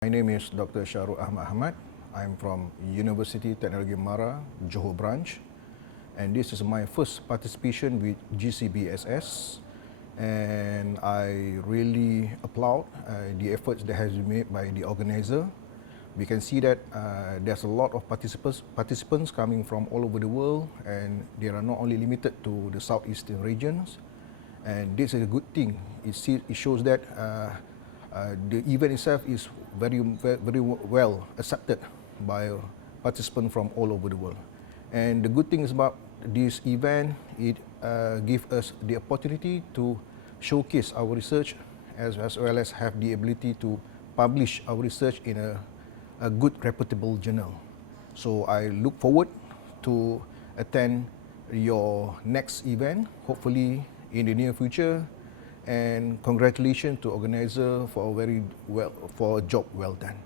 My name is Dr. Shahrul Akmal Ahmad. I'm from Universiti Teknologi Johor branch, and this is my first participation with GCBSS, and I really applaud the efforts that has been made by the organizer. We can see that there's a lot of participants coming from all over the world, and they are not only limited to the southeastern regions, and this is a good thing. It shows that the event itself is very well accepted by participants from all over the world. And the good thing is about this event, it gives us the opportunity to showcase our research as well as have the ability to publish our research in a good reputable journal. So I look forward to attend your next event, hopefully in the near future. And congratulations to organizer for a job well done.